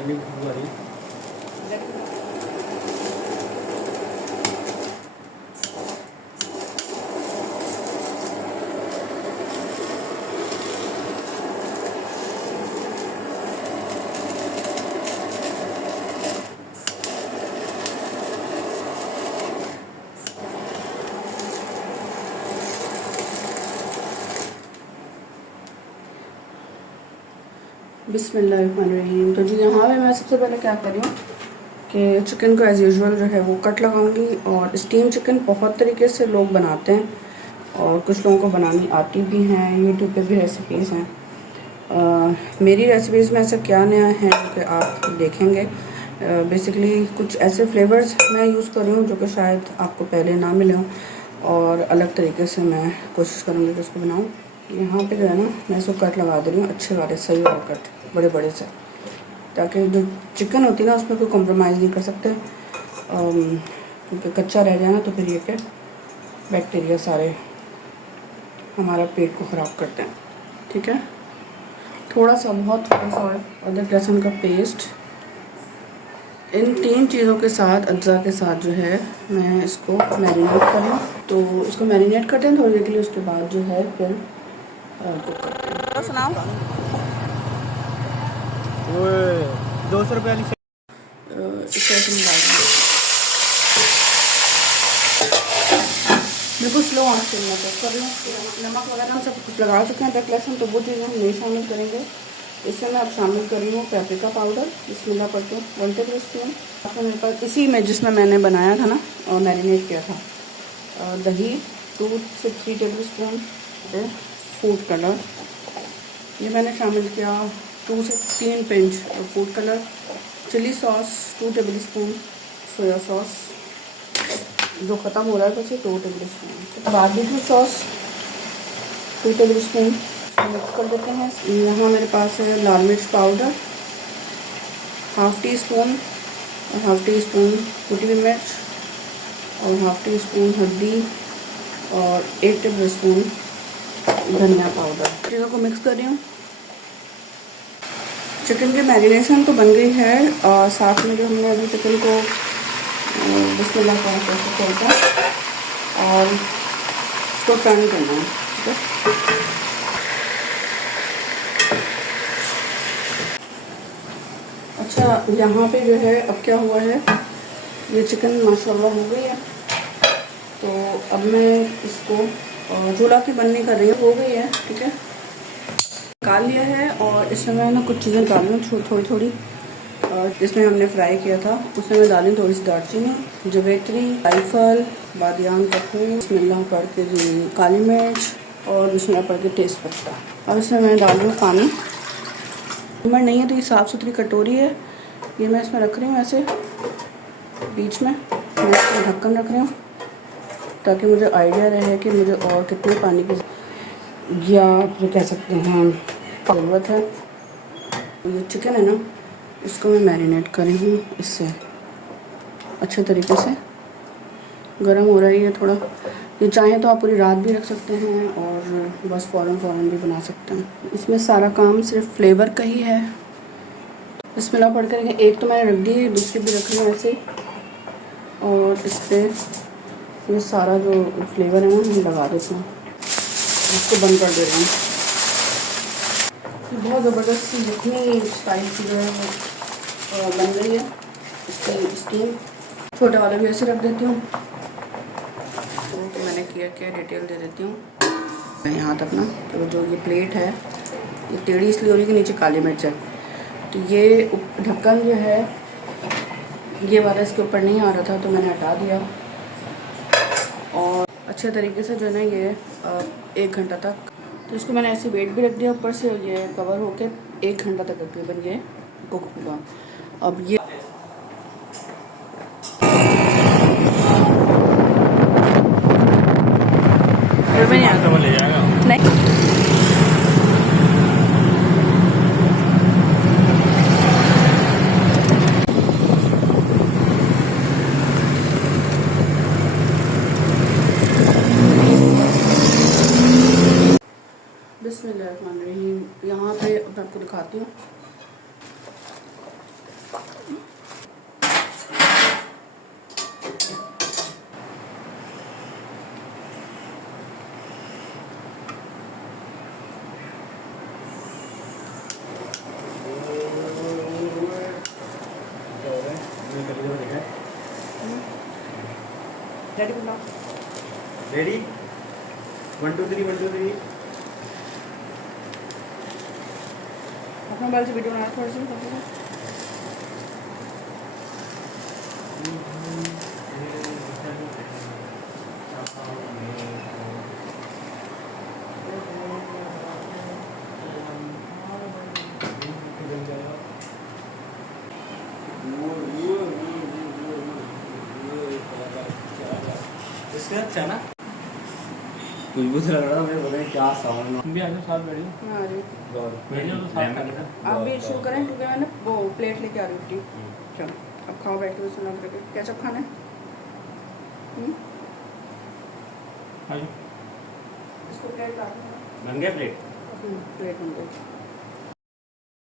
चलिए खुशबू आ रही है। बिस्मिल्लाहिर्रहमानिर्रहीम। तो जी यहाँ पे मैं सबसे पहले क्या कर रही हूँ कि चिकन को एज़ यूजुअल जो है वो कट लगाऊंगी। और स्टीम चिकन बहुत तरीके से लोग बनाते हैं और कुछ लोगों को बनानी आती भी हैं, यूट्यूब पे भी रेसिपीज़ हैं। मेरी रेसिपीज़ में ऐसा क्या नया है कि आप देखेंगे। बेसिकली कुछ ऐसे फ्लेवर्स मैं यूज़ कर रही हूँ जो कि शायद आपको पहले ना मिले हों, और अलग तरीके से मैं कोशिश करूँगी कि उसको बनाऊँ। यहाँ पे जो है ना, मैं इसको कट लगा दे रही हूँ, अच्छे वाले सही वाले कट, बड़े बड़े से, ताकि जो चिकन होती है ना उसमें कोई कॉम्प्रोमाइज़ नहीं कर सकते। क्योंकि कच्चा रह जाए ना तो फिर ये क्या बैक्टीरिया सारे हमारा पेट को ख़राब करते हैं। ठीक है, थोड़ा सा, बहुत थोड़ा सा अदरक लहसुन का पेस्ट, इन तीन चीज़ों के साथ, अज्जा के साथ जो है मैं इसको मैरिनेट कर लूँ। तो उसको मैरिनेट करते हैं थोड़ी देर के लिए, उसके बाद जो है फिर कुक करते हैं। तो सुनाओ, वो 200 रुपये वाली इसको ऐसे मिला देंगे बिल्कुल स्लो आंच पे मैं चेक कर लूँ। नमक वगैरह हम सब कुछ लगा चुके हैं, अदरक लहसुन, तो वो चीज़ें हम नहीं शामिल करेंगे। इसमें मैं अब शामिल कर रही हूँ पेपरिका पाउडर, बिस्मिल्लाह पड़ती हूँ 1 टेबल स्पून। आपको मेरे पास इसी में जिसमें मैंने बनाया था ना और मैरिनेट किया था, दही 2 से 3 टेबल स्पून, फूड कलर ये मैंने शामिल किया 2 से 3 pinch food colour, chilli sauce 2 tablespoon, soya sauce जो ख़त्म हो रहा है तो 2 tablespoon, barbecue sauce 2 tablespoon mix कर देते हैं। यहाँ मेरे पास है लाल मिर्च पाउडर हाफ़ टी स्पून, और हाफ़ टी स्पून कुटी हुई मिर्च, और हाफ़ टी स्पून हल्दी, और 1 टेबल स्पून धनिया पाउडर। चीज़ों को मिक्स कर रही हूँ। चिकन की मैरिनेशन तो बन गई है, और साथ में जो हमने अभी चिकन को बिस्मिल्लाह का कैसे खोलता है और इसको टर्न करना है। ठीक है, अच्छा यहाँ पे जो है अब क्या हुआ है, ये चिकन माशाल्लाह हो गई है। तो अब मैं इसको चूल्हा की बननी कर रही हूँ, हो गई है। ठीक है, निकाल लिया है, और इसमें मैं ना कुछ चीज़ें डाल लूँ थोड़ी थोड़ी। जिसमें हमने फ्राई किया था उसमें मैं डाली थोड़ी सी दालचीनी, जवेत्री, जायफल, बादियान का फूल, बिस्मिल्लाह पढ़ के काली मिर्च, और बिस्मिल्लाह पढ़ के तेज़ पत्ता। और इसमें मैं डाल दूँ पानी। नमक नहीं है तो ये साफ़ सुथरी कटोरी है, ये मैं इसमें रख रही हूँ ऐसे बीच में, मैं इसमें ढक्कन रख रही हूँ ताकि मुझे आइडिया रहे कि मुझे और कितने पानी की या जो कह सकते हैं ज़रूरत है। ये चिकन है ना, इसको मैं मैरिनेट कर रही हूँ इससे अच्छे तरीके से। गर्म हो रही है थोड़ा, ये चाहें तो आप पूरी रात भी रख सकते हैं और बस फ़ौरन भी बना सकते हैं। इसमें सारा काम सिर्फ फ्लेवर का ही है। बिस्मिल्लाह पढ़ कर एक तो मैंने रख दी, दूसरी भी रख ली ऐसे, और इस पर ये सारा जो फ्लेवर है ना मैं लगा देती हूँ। इसको बंद कर दे रही हूँ। बहुत ज़बरदस्त सी जितनी स्टाइल की जो है वो बन रही है इसकी स्टीम। छोटा वाला भी ऐसे रख देती हूँ। तो मैंने क्या डिटेल दे देती हूँ यहाँ तक ना, तो जो ये प्लेट है ये टेढ़ी इसलिए हो रही है कि नीचे काली मिर्च है। तो ये ढक्कन जो है ये वाला इसके ऊपर नहीं आ रहा था तो मैंने हटा दिया, और अच्छे तरीके से जो है ना ये 1 घंटा तक, तो इसको मैंने ऐसे वेट भी रख दिया ऊपर से, और ये कवर होके 1 घंटा तक तकरीबन ये कुक होगा। अब ये ले जाएगा। नहीं, बिस्मिल्लाहिर्रहमानिर्रहीम। यहाँ पे मैं आपको दिखाती हूँ, रेडी बनाओ। रेडी 1 2 3 1 2 3 अपना मोबाइल से वीडियो बना थोड़ी सी इसका अच्छा ना कुछ बुझ लग रहा है मुझे, पता नहीं क्या साउंड भी आज साथ बैठी हाँ जी वीडियो तो साथ कर रहा आप भी शुरू करें क्योंकि मैंने वो प्लेट लेके आ रही थी। चलो अब खाओ बैठ के सुना करके कैसा खाना है। हां इसको प्लेट ला बन गया प्लेट प्लेट बन गई।